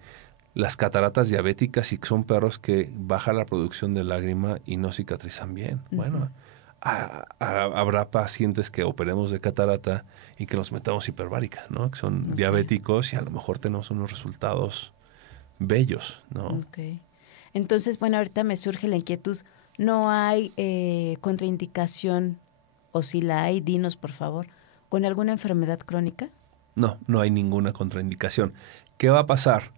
las cataratas diabéticas y que son perros que baja la producción de lágrima y no cicatrizan bien. Bueno, habrá pacientes que operemos de catarata y que los metamos hiperbárica, ¿no? Que son diabéticos y a lo mejor tenemos unos resultados bellos, ¿no? Entonces, bueno, ahorita me surge la inquietud. ¿No hay contraindicación, o si la hay, dinos por favor, ¿Con alguna enfermedad crónica? No, no hay ninguna contraindicación. ¿Qué va a pasar?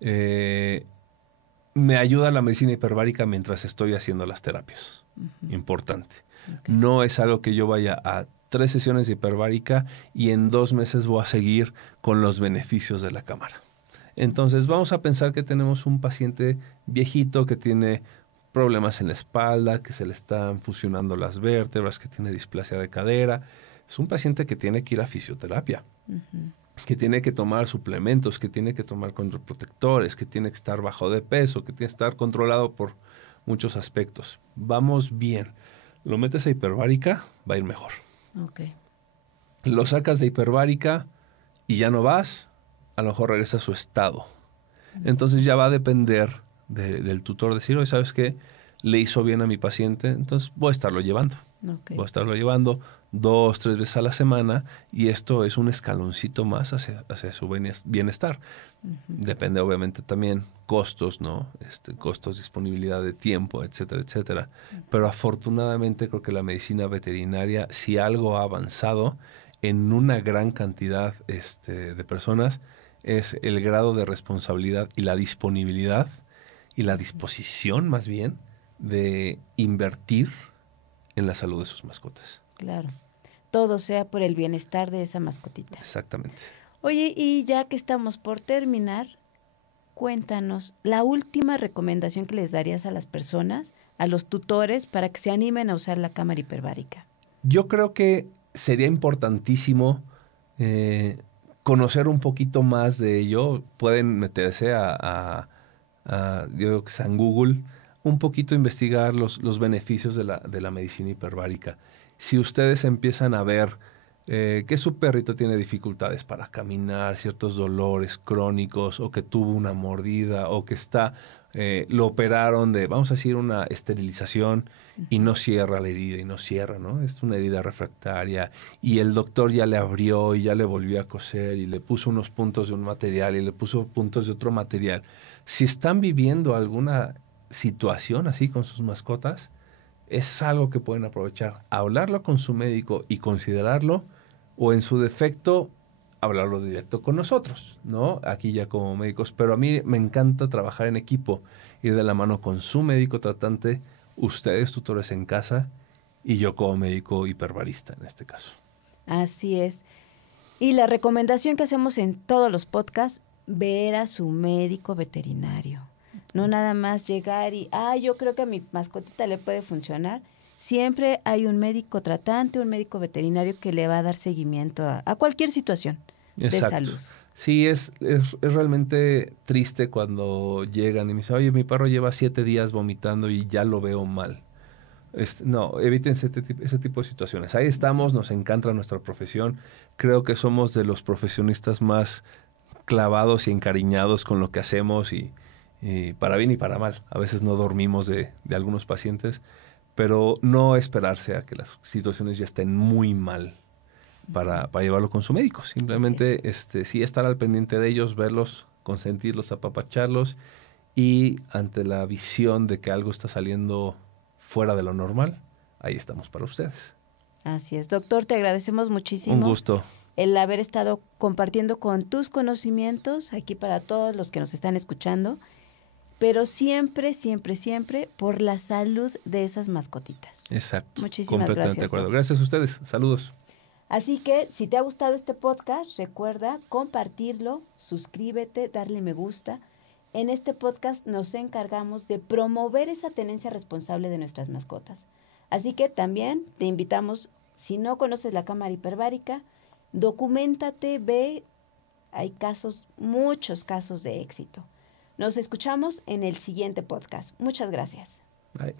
Me ayuda la medicina hiperbárica mientras estoy haciendo las terapias. Importante. Okay. No es algo que yo vaya a 3 sesiones de hiperbárica y en 2 meses voy a seguir con los beneficios de la cámara. Entonces vamos a pensar que tenemos un paciente viejito que tiene problemas en la espalda, que se le están fusionando las vértebras, que tiene displasia de cadera. Es un paciente que tiene que ir a fisioterapia. Que tiene que tomar suplementos, que tiene que tomar contraprotectores, que tiene que estar bajo de peso, que tiene que estar controlado por muchos aspectos. Vamos bien. Lo metes a hiperbárica, va a ir mejor. Okay. Lo sacas de hiperbárica y ya no vas, a lo mejor regresa a su estado. Entonces ya va a depender del tutor decir, oye, ¿sabes qué? Le hizo bien a mi paciente, entonces voy a estarlo llevando. Okay. Voy a estarlo llevando 2, 3 veces a la semana y esto es un escaloncito más hacia su bienestar. Depende obviamente también costos, ¿no? Costos, disponibilidad de tiempo, etcétera, etcétera. Pero afortunadamente creo que la medicina veterinaria, si algo ha avanzado en una gran cantidad de personas, es el grado de responsabilidad y la disponibilidad y la disposición más bien de invertir en la salud de sus mascotas. Claro. Todo sea por el bienestar de esa mascotita. Exactamente. Oye, y ya que estamos por terminar, cuéntanos la última recomendación que les darías a las personas, a los tutores, para que se animen a usar la cámara hiperbárica. Yo creo que sería importantísimo conocer un poquito más de ello. Pueden meterse yo creo que sea en Google, un poquito investigar los beneficios de la medicina hiperbárica. Si ustedes empiezan a ver que su perrito tiene dificultades para caminar, ciertos dolores crónicos, o que tuvo una mordida, o que lo operaron vamos a decir, una esterilización y no cierra la herida, y no cierra, ¿no? Es una herida refractaria y el doctor ya le abrió y ya le volvió a coser y le puso unos puntos de un material y le puso puntos de otro material. Si están viviendo alguna situación así con sus mascotas, es algo que pueden aprovechar, hablarlo con su médico y considerarlo, o en su defecto, hablarlo directo con nosotros, ¿no? Aquí ya como médicos, pero a mí me encanta trabajar en equipo, ir de la mano con su médico tratante, ustedes tutores en casa y yo como médico hiperbarista en este caso. Así es. Y la recomendación que hacemos en todos los podcasts, ver a su médico veterinario. No nada más llegar y, yo creo que a mi mascotita le puede funcionar. Siempre hay un médico tratante, un médico veterinario que le va a dar seguimiento a cualquier situación de salud. Sí, es realmente triste cuando llegan y me dicen, oye, mi perro lleva 7 días vomitando y ya lo veo mal. No, eviten ese tipo de situaciones. Ahí estamos, nos encanta nuestra profesión. Creo que somos de los profesionistas más clavados y encariñados con lo que hacemos y para bien y para mal. A veces no dormimos de algunos pacientes, pero no esperarse a que las situaciones ya estén muy mal para llevarlo con su médico. Simplemente sí estar al pendiente de ellos, verlos, consentirlos, apapacharlos, y ante la visión de que algo está saliendo fuera de lo normal, ahí estamos para ustedes. Así es. Doctor, te agradecemos muchísimo. Un gusto. El haber estado compartiendo con tus conocimientos aquí para todos los que nos están escuchando, pero siempre, siempre, siempre por la salud de esas mascotitas. Exacto. Muchísimas gracias. Completamente de acuerdo. Gracias a ustedes. Saludos. Así que si te ha gustado este podcast, recuerda compartirlo, suscríbete, darle me gusta. En este podcast nos encargamos de promover esa tenencia responsable de nuestras mascotas. Así que también te invitamos, si no conoces la cámara hiperbárica, documéntate, ve, hay muchos casos de éxito. Nos escuchamos en el siguiente podcast. Muchas gracias. Bye.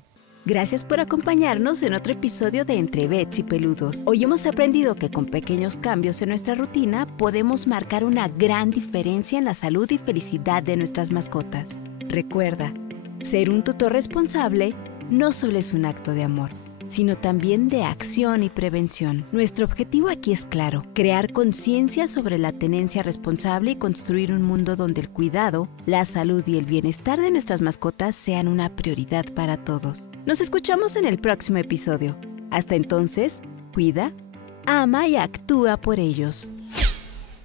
Gracias por acompañarnos en otro episodio de Entre Vets y Peludos. Hoy hemos aprendido que con pequeños cambios en nuestra rutina podemos marcar una gran diferencia en la salud y felicidad de nuestras mascotas. Recuerda, ser un tutor responsable no solo es un acto de amor, sino también de acción y prevención. Nuestro objetivo aquí es claro: crear conciencia sobre la tenencia responsable y construir un mundo donde el cuidado, la salud y el bienestar de nuestras mascotas sean una prioridad para todos. Nos escuchamos en el próximo episodio. Hasta entonces, cuida, ama y actúa por ellos.